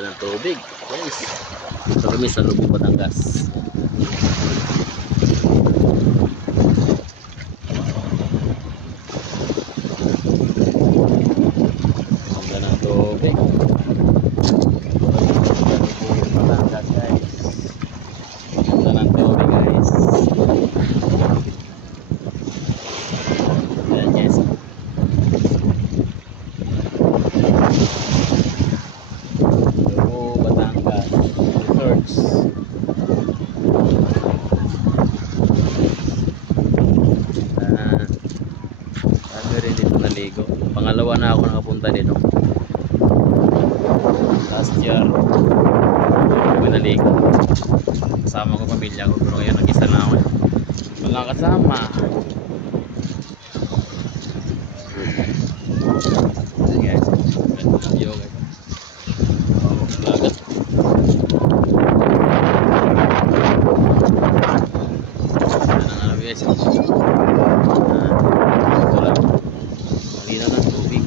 Ganda ng tubig. Guys, dito kami sa Lubong, Batangas. Ganda ng tubig. Batangas, guys. Ganda ng tubig, guys. Ayan, guys. Rin dito naligo. Pangalawa na ako nakapunta dito. Last year kami naligo. Kasama ko pamilya ko, pero ngayon nag-isa na ako. Walang kasama. Ayan guys, ganda ng view guys. Lagat. Ganda ng guys. Malinaw ng tubig.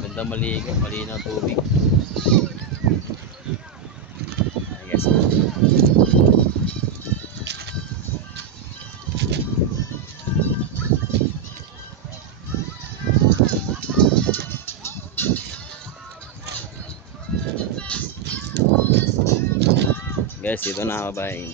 Ganda maligo, malinaw ng tubig. Ayan guys. Guys, ito na, bye.